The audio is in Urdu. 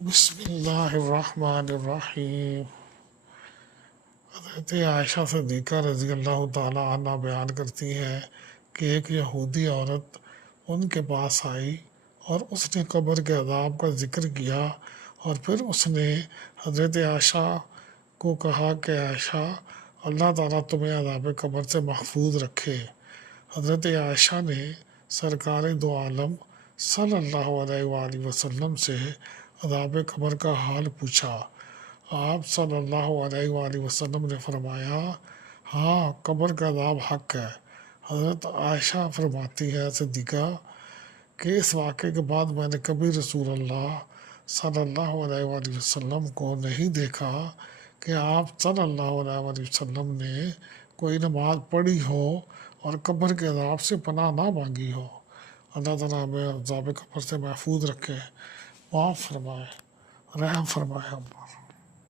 بسم اللہ الرحمن الرحیم۔ حضرت عائشہ صدیقہ رضی اللہ تعالیٰ عنہ بیان کرتی ہیں کہ ایک یہودی عورت ان کے پاس آئی اور اس نے قبر کے عذاب کا ذکر کیا، اور پھر اس نے حضرت عائشہ کو کہا کہ عائشہ، اللہ تعالیٰ تمہیں عذاب قبر سے محفوظ رکھے۔ حضرت عائشہ نے سرکار دو عالم صلی اللہ علیہ وآلہ وسلم سے عذاب قبر کا حال پوچھا۔ آپ صلی اللہ علیہ وآلہ وسلم نے فرمایا، ہاں، قبر کا عذاب حق ہے۔ حضرت عائشہ فرماتی ہے صدیقہ کہ اس واقعے کے بعد میں نے کبھی رسول اللہ صلی اللہ علیہ وآلہ وسلم کو نہیں دیکھا کہ آپ صلی اللہ علیہ وآلہ وسلم نے کوئی نماز پڑھی ہو اور قبر کے عذاب سے پناہ نہ مانگی ہو۔ اللہ تعالیٰ ہمیں عذاب قبر سے محفوظ رکھے، معاف فرمائے، رحم فرمائے ہم پر۔